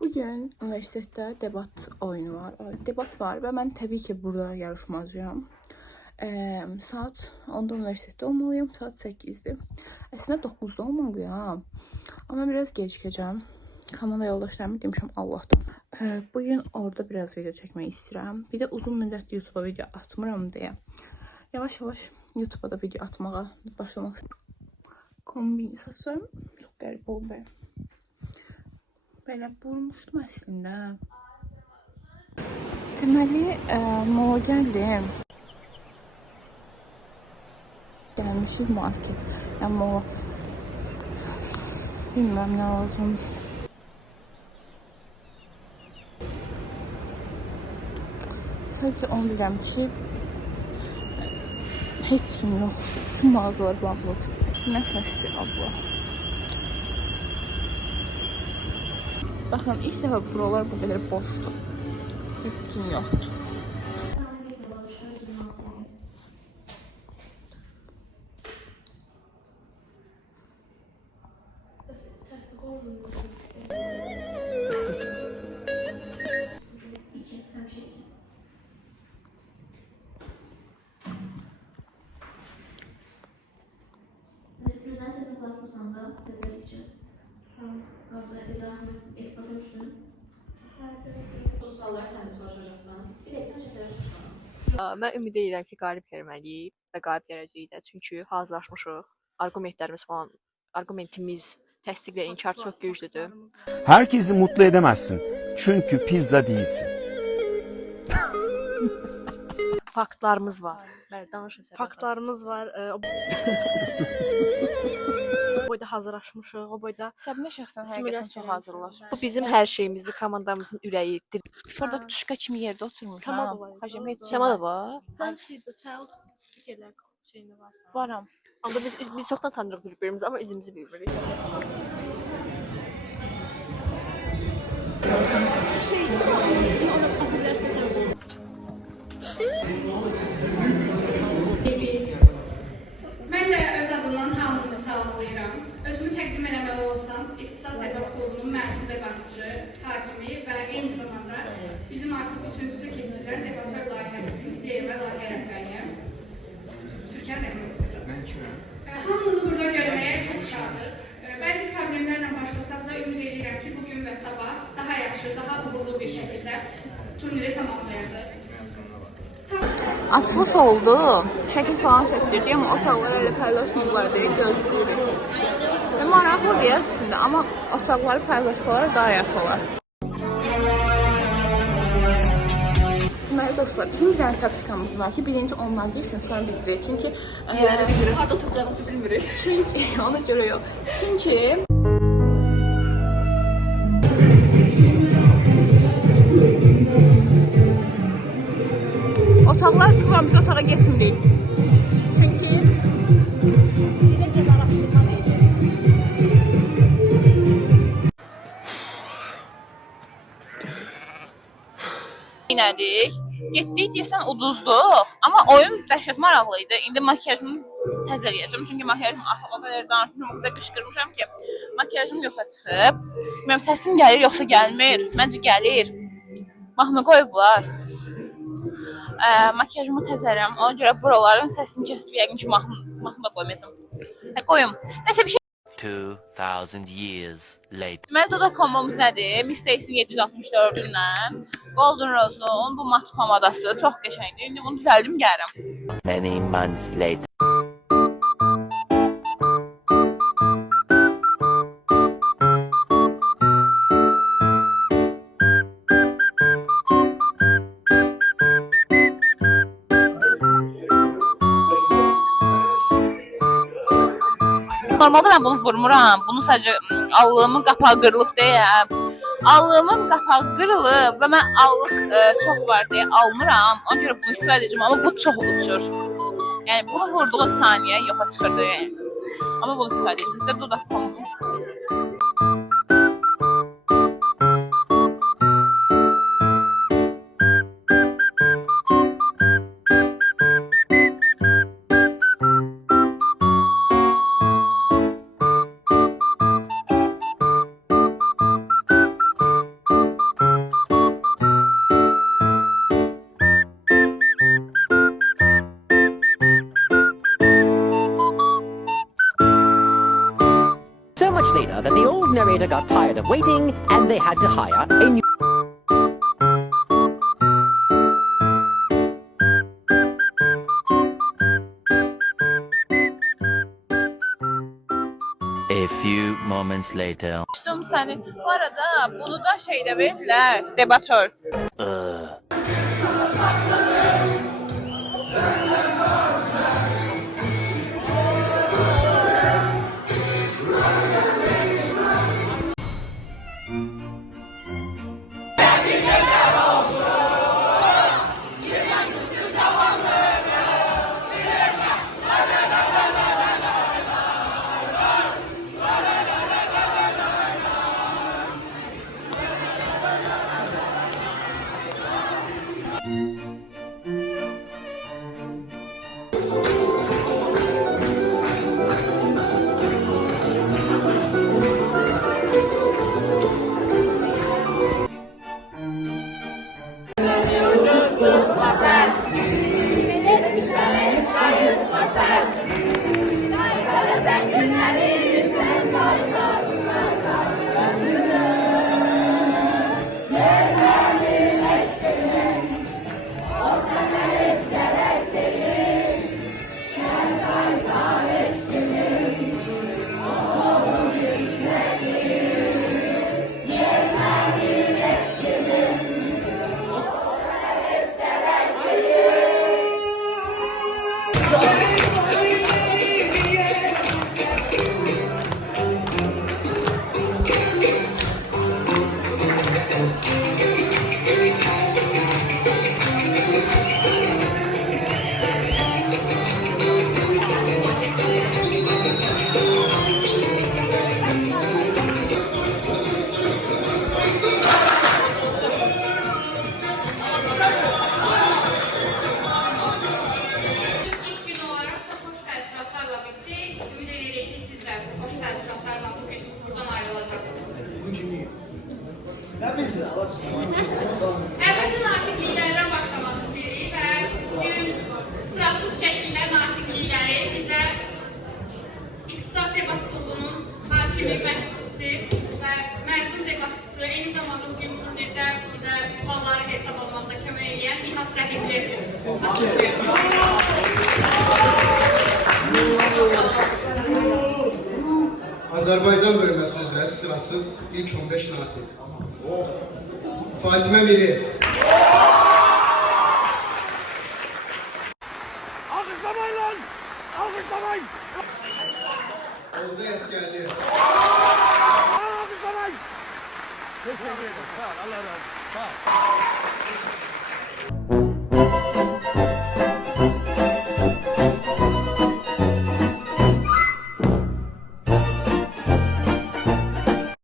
Bugün üniversitede debat oyunu var. Debat var ve ben tabii ki burada yarışmacıyam. Saat 10'da üniversitede olmalıyım. Saat 8'dir. Aslında 9'da olmalıyım. Ama biraz gecikeceğim. Kamera yoldaşlarımı demişim Allah'tan. Bugün orada biraz video çekmeyi istiyorum. Bir de uzun müddət YouTube'a video atmıram diye. Yavaş yavaş YouTube'a da video atmağa başlamak istiyorum. Kombini saçlarım çok qəribə oldu. Belə vurmuştum əslində. Deməli, mola gəldim. Gəlmişik market. Yəni mola. Bilməm nə lazım. Sadəcə onu bilirəm ki, heç kim yox. Bütün mağazalar bağlıdır. Nə səsdir abla. Baxın, ilk dəfə buralar bu qədər boşdur. Heç kim yoxdur. Mən ümid edirəm ki, qalib gəlməliyik və qalib gələcəyik də. Çünki hazırlaşmışıq. Argumentlərimiz falan, argumentimiz təsdiq və inkar çox güclüdür. Herkesi mutlu edemezsin. Çünkü pizza değilsin. Faktlarımız var. Bəli, danışın sən. Faktlarımız var. O boyda hazırlaşmışıq. O boyda Səbinə şəxsən həqiqətən çox hazırlaşır. Bu bizim hər şeyimizdir, komandamızın ürəyidir. Burada tuşka kimi yerdə oturmuşam. Şama da var. Hacım heç Şama da var. sən şeydə self stikerlər şeyində varsa. varam. Onda biz çoxdan tanırıq bir-birimizi, amma üzümüzü bilmirik. Mən də öz adımdan hamını salamlayıram. Özümü təqdim eləməli olsam, İqtisad Debat Klubunun məzun debatçısı, hakimi və eyni zamanda bizim artıq üçüncüsü keçirilən debatör layihəsinin ideya və layihə rəhbəriyəm. Türkan Rəhmət. Hamınızı burada görməyə çox şadıq. Bəzi problemlərlə başlasaq da ümid edirəm ki, bugün və sabah daha yaxşı, daha uğurlu bir şəkildə turniri tamamlayacaq. Açılış oldu. Şəkil falan çəkdirdik, amma otaqları elə paylaşmadılar deyə gözləyirik. Və maraqlı deyə üstündə, amma otaqları paylaşsalar daha yaxşı olar. Deməli dostlar, bizim bir dənə taktikamız var ki, birinci onlar deyilsin, sonra biz deyik. Çünki Harda oturacağımızı bilmirik. çünki ona görə yox. Çünki otaqlar çıxmır, biz otağa getmirik. Çünki İnədik. Getdik deyəsən uduzduq. Amma oyun dəhşət maraqlıydı. İndi makiyajımı təzələyəcəm. Çünki makiyajım o qədər danışmışam, o qədər qışqırmışam ki, makiyajım yoxa çıxıb. Bilmirəm, səsim gəlir yoxsa gəlmir. Məncə gəlir. Mahnı qoyublar. Makiyajımı təzələyirəm. Ona görə buraların səsini kəsib yəqin ki, mahnı da qoymayacam. Qoyum. Nəsə bir şey 2000 years later. Deməli, Doda kombomuz nədir? Miss Stacy'nin 764-dən Golden Rose'un bu mat pomadası çox qəşəngdir. İndi bunu düzəldim, gəlirəm. Many months later. Normalda mən bunu vurmuram. Bunu sadəcə allığımın qapağı qırılıb deyə. Allığımın qapağı qırılıb və mən allıq çox var deyə almıram. Ona görə bunu istifadə edəcəm, amma bu çox uçur. Yəni bunu vurduğun saniyə yoxa çıxırdı yəni. Amma bunu istifadə edəcəm. Bir də dodaq pomum. got tired of waiting and they had to hire a new... A few moments later. Açtım səni. Bu arada bunu da şeydə verdilər, debatör. İlk gün olarak çok hoş təəssüratlarla bitti. Ümid edirik ki, siz də bu xoş təəssüratlarla bugün buradan ayrılacaksınız. Əvvəlcə natiqliklərdən başlamaq istəyirik və bugün sırasız şəkildə natiqlikləri bizə İqtisad Debat Klubunun hakimi, məşqçisi və məzun debatçısı, eyni zamanda bugün turnirdə bizə balları hesab almaqda kömək edən Nihat Rəhimli açıqlayacaq. Azərbaycan bölməsi üzrə sırasız ilk 15 natiq. Fatimə Miri. Alkışlamayın lan! Alkışlamayın! Olcay Əsgərli. Alkışlamayın! Teşekkür ederim. Sağ ol. Allah razı olsun. Sağ ol.